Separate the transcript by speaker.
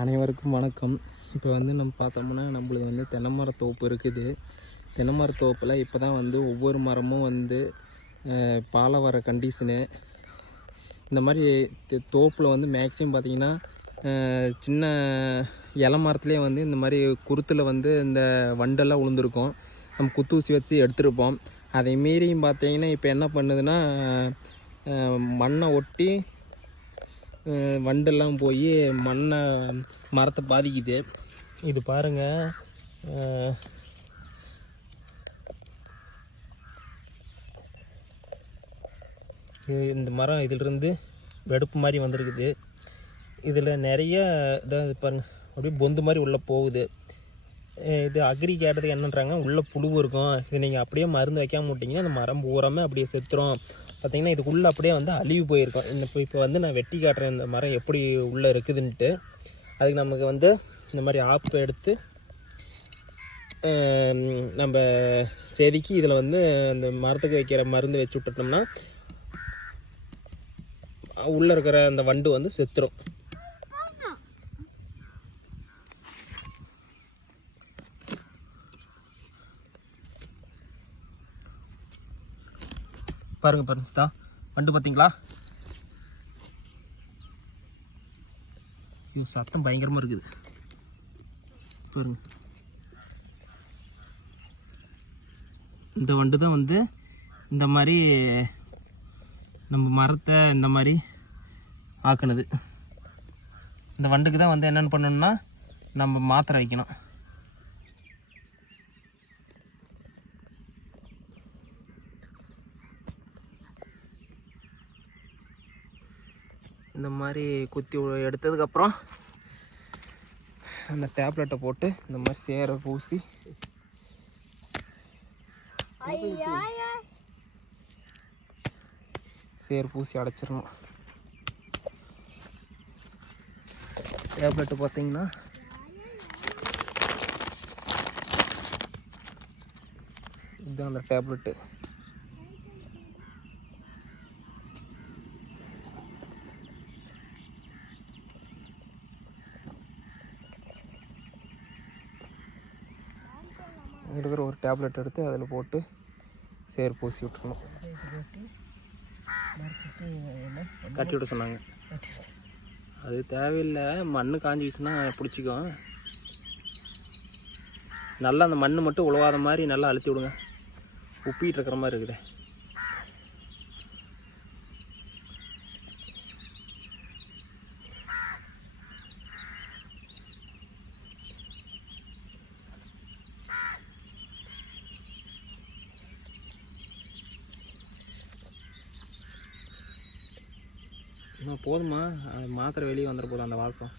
Speaker 1: அனைவருக்கும் வணக்கம். இப்போ வந்து நம்ம பார்த்தோம்னா நம்மளுக்கு வந்து தென்னை தோப்பு இருக்குது. தென்னை தோப்பில் இப்போ தான் வந்து ஒவ்வொரு மரமும் வந்து பாலை வர கண்டிஷனு இந்த மாதிரி தோப்பில் வந்து மேக்ஸிமம் பார்த்திங்கன்னா சின்ன இலை மரத்துலேயே வந்து இந்த மாதிரி குருத்தில் வந்து இந்த வண்டெல்லாம் உளுந்துருக்கும். நம்ம குத்தூசி வச்சு எடுத்துருப்போம். அதை மீறியும் பார்த்தீங்கன்னா இப்போ என்ன பண்ணுதுன்னா மண்ணை ஒட்டி வண்டெல்லாம் போய் மண்ணை மரத்தை பாதிக்குது. இது பாருங்கள் இந்த மரம் இதிலிருந்து வெடுப்பு மாதிரி வந்திருக்குது. இதில் நிறைய இதாக பாருங்கள் அப்படியே பொந்து மாதிரி உள்ளே போகுது. இது அக்ரி கேட்டதுக்கு என்னன்றாங்க உள்ளே புழு இருக்கும். இது நீங்கள் அப்படியே மருந்து வைக்காம விட்டிங்கன்னா அந்த மரம் பூராமே அப்படியே செத்துரும். பார்த்திங்கன்னா இதுக்குள்ளே அப்படியே வந்து அழிவு போயிருக்கும். இந்த இப்போ இப்போ வந்து நான் வெட்டி காட்டுறேன் இந்த மரம் எப்படி உள்ளே இருக்குதுன்ட்டு அதுக்கு நமக்கு வந்து இந்த மாதிரி ஆப் எடுத்து நம்ம செதுக்கி இதில் வந்து அந்த மரத்துக்கு வைக்கிற மருந்து வச்சு விட்டுட்டோம்னா உள்ளே இருக்கிற அந்த வண்டு வந்து செத்துரும். பாருங்க பாருங்க தான் வண்டு பார்த்தீங்களா ஐயோ சத்தம் பயங்கரமாக இருக்குது. பாருங்க. இந்த வண்டு தான் வந்து இந்த மாதிரி நம்ம மரத்தை இந்த மாதிரி ஆக்குனது. இந்த வண்டுக்கு தான் வந்து என்னென்னு பண்ணணும்னா நம்ம மாத்திரை வைக்கணும். இந்த மாதிரி குத்தி எடுத்ததுக்கப்புறம் அந்த டேப்லெட்டை போட்டு இந்த மாதிரி சேரை பூசி. சேர் பூசி அடைச்சிடணும். டேப்லெட்டு பார்த்தீங்கன்னா இதுதான் அந்த டேப்லெட்டு இருக்கிற ஒரு டேப்லெட் எடுத்து அதில் போட்டு சேர் பூசி விட்டுருணும் கட்டி விட சொன்னாங்க. அது தேவையில்லை. மண் காஞ்சிச்சுன்னா பிடிச்சிக்கும். நல்லா அந்த மண் மட்டும் உழவாத மாதிரி நல்லா அழுத்தி விடுங்க. உப்பிட்டு இருக்கிற மாதிரி இருக்குது. போதுமா? அது மாத்திரை வெளியே வந்துட போதும் அந்த வாசம்.